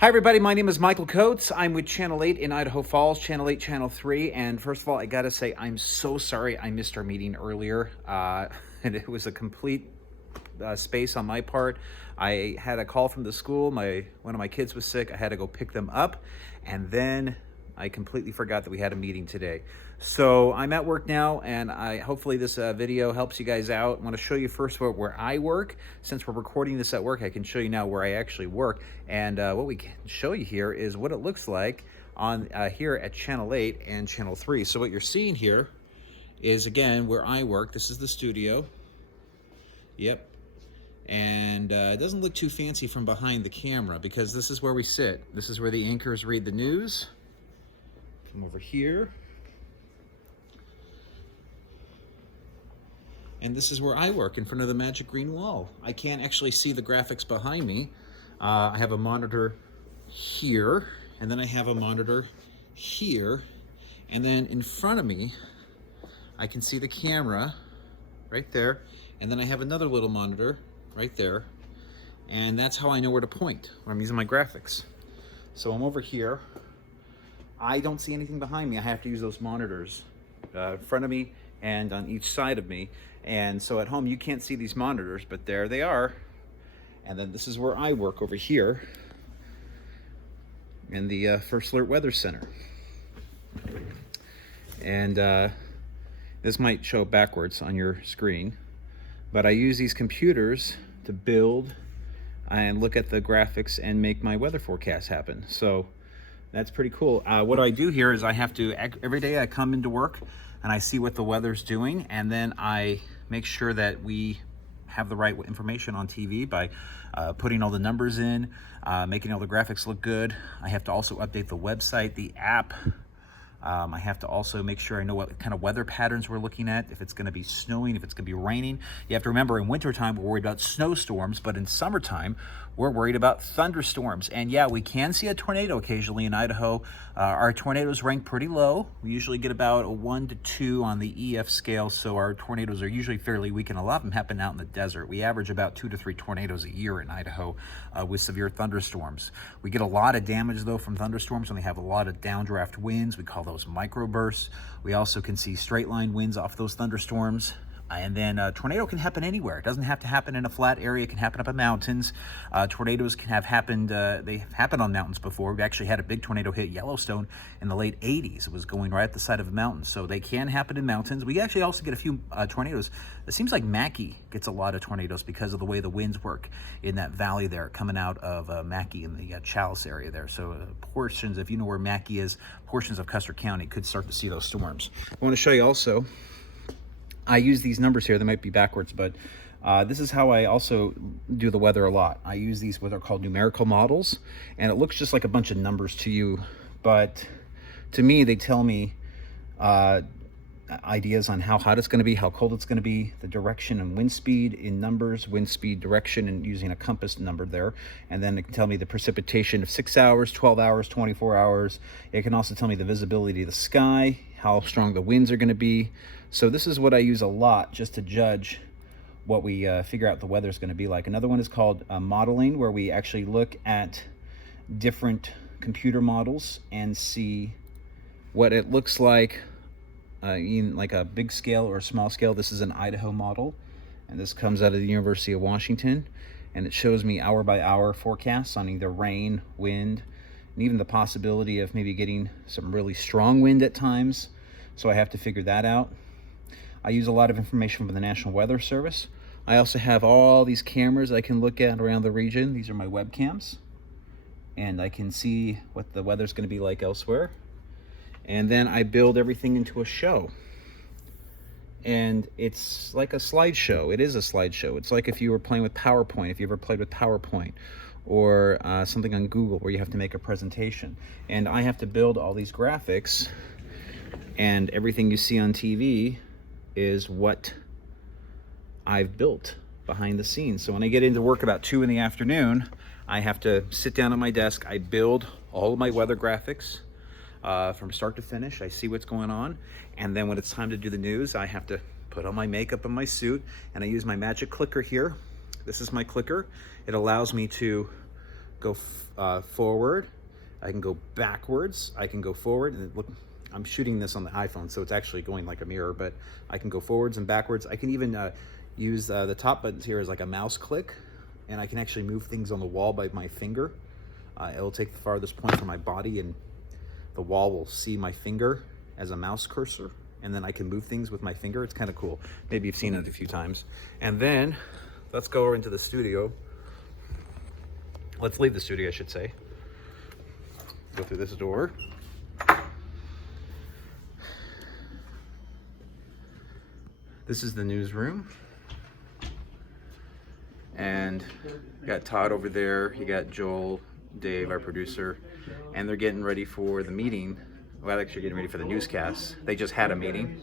Hi everybody, my name is Michael Coates. I'm with Channel 8 in Idaho Falls, Channel 8, Channel 3. And first of all, I gotta say, I'm so sorry I missed our meeting earlier. And it was a complete space on my part. I had a call from the school. One of my kids was sick. I had to go pick them up. And then I completely forgot that we had a meeting today. So I'm at work now, and hopefully this video helps you guys out. I want to show you first where I work. Since we're recording this at work, I can show you now where I actually work. And what we can show you here is what it looks like on here at Channel 8 and Channel 3. So what you're seeing here is, again, where I work. This is the studio. Yep. And it doesn't look too fancy from behind the camera because this is where we sit. This is where the anchors read the news. Come over here. And this is where I work, in front of the magic green wall. I can't actually see the graphics behind me. I have a monitor here, and then I have a monitor here, and then in front of me, I can see the camera right there, and then I have another little monitor right there, and that's how I know where to point when I'm using my graphics. So I'm over here. I don't see anything behind me. I have to use those monitors in front of me and on each side of me. And so at home you can't see these monitors, but there they are. And then this is where I work over here in the First Alert Weather Center. And this might show backwards on your screen, but I use these computers to build and look at the graphics and make my weather forecast happen. So that's pretty cool. What I do here is I have to, every day I come into work and I see what the weather's doing, and then I make sure that we have the right information on TV by putting all the numbers in, making all the graphics look good. I have to also update the website, the app. I have to also make sure I know what kind of weather patterns we're looking at, if it's going to be snowing, if it's going to be raining. You have to remember, in wintertime, we're worried about snowstorms, but in summertime, we're worried about thunderstorms. And yeah, we can see a tornado occasionally in Idaho. Our tornadoes rank pretty low. We usually get about a 1 to 2 on the EF scale, so our tornadoes are usually fairly weak, and a lot of them happen out in the desert. We average about 2 to 3 tornadoes a year in Idaho with severe thunderstorms. We get a lot of damage, though, from thunderstorms when they have a lot of downdraft winds. We call those microbursts. We also can see straight line winds off those thunderstorms. And then a tornado can happen anywhere. It doesn't have to happen in a flat area. It can happen up in mountains. Tornadoes can have happened, they've happened on mountains before. We've actually had a big tornado hit Yellowstone in the late 80s. It was going right at the side of a mountain. So they can happen in mountains. We actually also get a few tornadoes. It seems like Mackay gets a lot of tornadoes because of the way the winds work in that valley there, coming out of Mackay in the Chalice area there. So portions, if you know where Mackay is, portions of Custer County could start to see those storms. I want to show you also, I use these numbers here. They might be backwards, but this is how I also do the weather a lot. I use these, what are called numerical models, and it looks just like a bunch of numbers to you, but to me, they tell me ideas on how hot it's going to be, how cold it's going to be, the direction and wind speed in numbers, wind speed, direction, and using a compass number there. And then it can tell me the precipitation of 6 hours, 12 hours, 24 hours. It can also tell me the visibility of the sky, how strong the winds are going to be. So this is what I use a lot just to judge what we figure out the weather is going to be like. Another one is called modeling, where we actually look at different computer models and see what it looks like in like a big scale or a small scale. This is an Idaho model, and this comes out of the University of Washington, and it shows me hour by hour forecasts on either rain, wind, and even the possibility of maybe getting some really strong wind at times. So I have to figure that out. I use a lot of information from the National Weather Service. I also have all these cameras I can look at around the region. These are my webcams, and I can see what the weather's going to be like elsewhere. And then I build everything into a show. And it's like a slideshow. It is a slideshow. It's like if you were playing with PowerPoint, if you ever played with PowerPoint, or something on Google where you have to make a presentation. And I have to build all these graphics, and everything you see on TV is what I've built behind the scenes. So when I get into work about 2 in the afternoon, I have to sit down at my desk. I build all of my weather graphics from start to finish. I see what's going on, and then when it's time to do the news, I have to put on my makeup and my suit, and I use my magic clicker here. This is my clicker. It allows me to go forward, I can go backwards, I can go forward, and look, I'm shooting this on the iPhone, so it's actually going like a mirror, but I can go forwards and backwards. I can even use the top buttons here as like a mouse click, and I can actually move things on the wall by my finger. It'll take the farthest point from my body, and the wall will see my finger as a mouse cursor, and then I can move things with my finger. It's kind of cool. Maybe you've seen it a few times. And then let's go into the studio. Let's leave the studio, I should say. Go through this door. This is the newsroom. And you got Todd over there. You got Joel, Dave, our producer, and they're getting ready for the meeting. Well, actually getting ready for the newscast. They just had a meeting,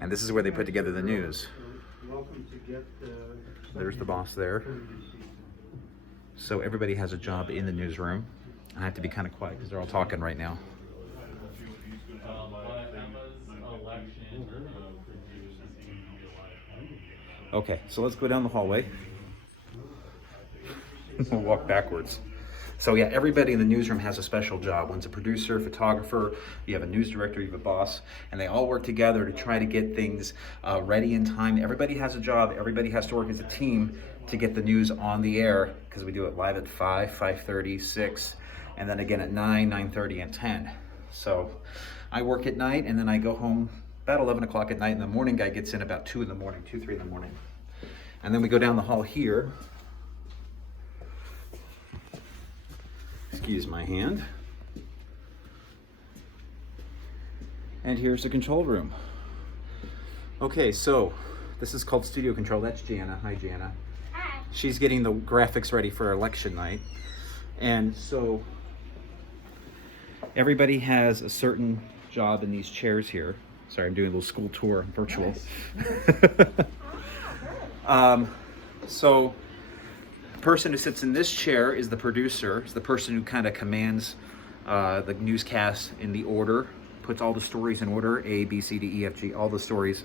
and this is where they put together the news. There's the boss there. So everybody has a job in the newsroom. I have to be kind of quiet because they're all talking right now. Okay, so let's go down the hallway. We'll walk backwards. So yeah, everybody in the newsroom has a special job. One's a producer, photographer, you have a news director, you have a boss, and they all work together to try to get things ready in time. Everybody has a job, everybody has to work as a team to get the news on the air, because we do it live at 5, 5:30, 6, and then again at 9, 9:30, and 10. So I work at night, and then I go home about 11 o'clock at night, and the morning guy gets in about 2 in the morning, 2, 3 in the morning. And then we go down the hall here. Excuse my hand. And here's the control room. Okay, so this is called studio control. That's Jana. Hi, Jana. Hi. She's getting the graphics ready for election night. And so everybody has a certain job in these chairs here. Sorry, I'm doing a little school tour, virtual. Nice. So the person who sits in this chair is the producer. It's the person who kind of commands the newscast in the order, puts all the stories in order, A, B, C, D, E, F, G, all the stories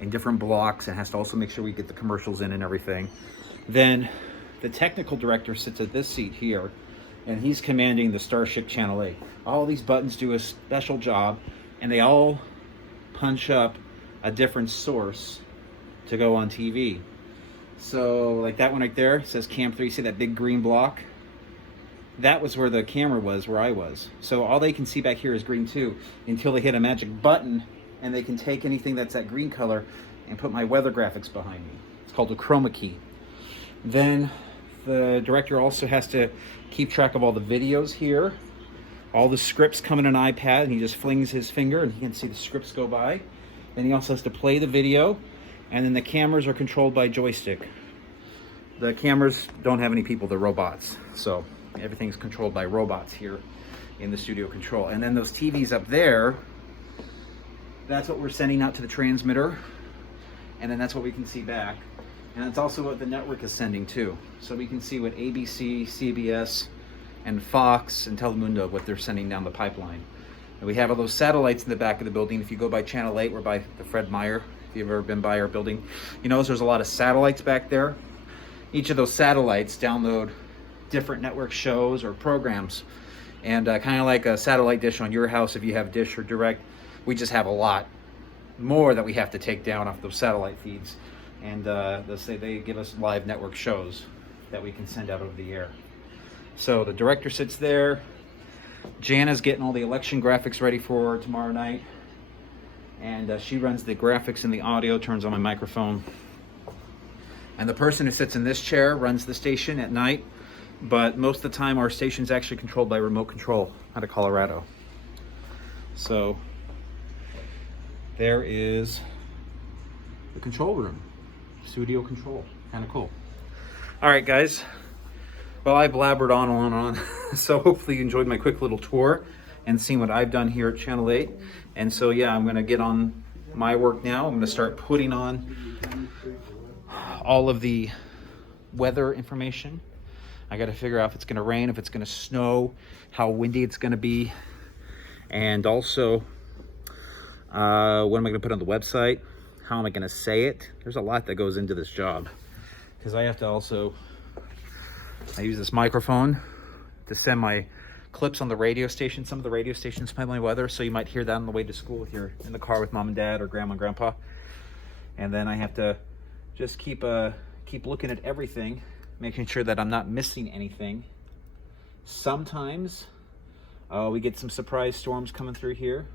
in different blocks, and has to also make sure we get the commercials in and everything. Then the technical director sits at this seat here, and he's commanding the Starship Channel 8. All these buttons do a special job, and they all punch up a different source to go on TV. So like that one right there says Cam 3, see that big green block? That was where the camera was, where I was. So all they can see back here is green too, until they hit a magic button, and they can take anything that's that green color and put my weather graphics behind me. It's called a chroma key. Then the director also has to keep track of all the videos here. All the scripts come in an iPad, and he just flings his finger and he can see the scripts go by. Then he also has to play the video, and then the cameras are controlled by joystick. The cameras don't have any people, they're robots. So everything's controlled by robots here in the studio control. And then those TVs up there, that's what we're sending out to the transmitter. And then that's what we can see back. And that's also what the network is sending too. So we can see what ABC, CBS, and Fox and Telemundo, what they're sending down the pipeline. And we have all those satellites in the back of the building. If you go by Channel 8, we're by the Fred Meyer. If you've ever been by our building, you notice there's a lot of satellites back there. Each of those satellites download different network shows or programs. And kind of like a satellite dish on your house, if you have Dish or Direct, we just have a lot more that we have to take down off those satellite feeds. And they'll say they give us live network shows that we can send out over the air. So the director sits there. Jana's getting all the election graphics ready for tomorrow night. And she runs the graphics and the audio, turns on my microphone. And the person who sits in this chair runs the station at night. But most of the time our station's actually controlled by remote control out of Colorado. So there is the control room, studio control, kind of cool. All right, guys. Well, I blabbered on and on. So hopefully you enjoyed my quick little tour and seeing what I've done here at Channel 8. And so yeah, I'm gonna get on my work now. I'm gonna start putting on all of the weather information. I gotta figure out if it's gonna rain, if it's gonna snow, how windy it's gonna be, and also what am I gonna put on the website? How am I gonna say it? There's a lot that goes into this job, because I have to also, I use this microphone to send my clips on the radio station. Some of the radio stations play my weather, so you might hear that on the way to school if you're in the car with mom and dad or grandma and grandpa. And then I have to just keep looking at everything, making sure that I'm not missing anything. Sometimes we get some surprise storms coming through here,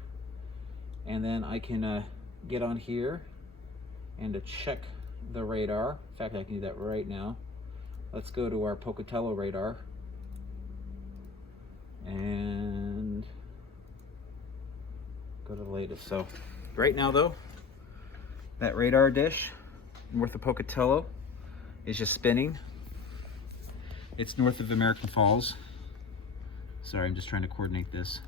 and then I can get on here and to check the radar. In fact, I can do that right now. Let's go to our Pocatello radar and go to the latest. So right now though, that radar dish north of Pocatello is just spinning. It's north of American Falls. Sorry, I'm just trying to coordinate this.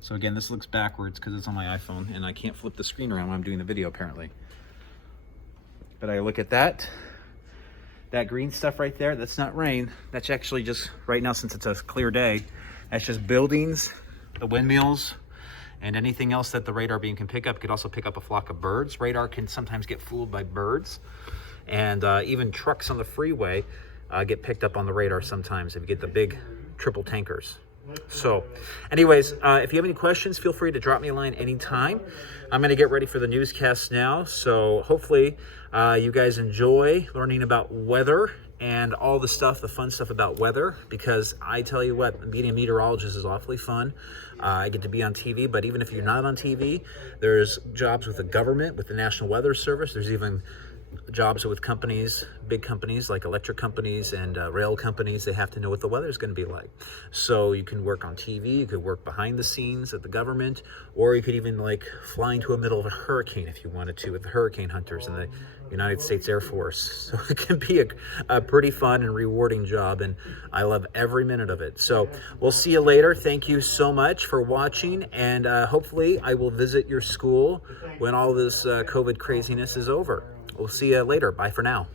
So again, this looks backwards because it's on my iPhone and I can't flip the screen around when I'm doing the video apparently. But I look at that green stuff right there, that's not rain. That's actually just, right now since it's a clear day, that's just buildings, the windmills, and anything else that the radar beam can pick up. It could also pick up a flock of birds. Radar can sometimes get fooled by birds. And even trucks on the freeway get picked up on the radar sometimes if you get the big triple tankers. So anyways, if you have any questions, feel free to drop me a line anytime. I'm going to get ready for the newscast now. So hopefully you guys enjoy learning about weather and all the stuff, the fun stuff about weather, because I tell you what, being a meteorologist is awfully fun. I get to be on TV, but even if you're not on TV, there's jobs with the government, with the National Weather Service. There's even jobs with companies, big companies like electric companies and rail companies. They have to know what the weather is going to be like. So you can work on TV, you could work behind the scenes at the government, or you could even like fly into the middle of a hurricane if you wanted to, with the hurricane hunters in the United States Air Force. So it can be a pretty fun and rewarding job, and I love every minute of it. So we'll see you later. Thank you so much for watching, and hopefully I will visit your school when all this COVID craziness is over. We'll see you later. Bye for now.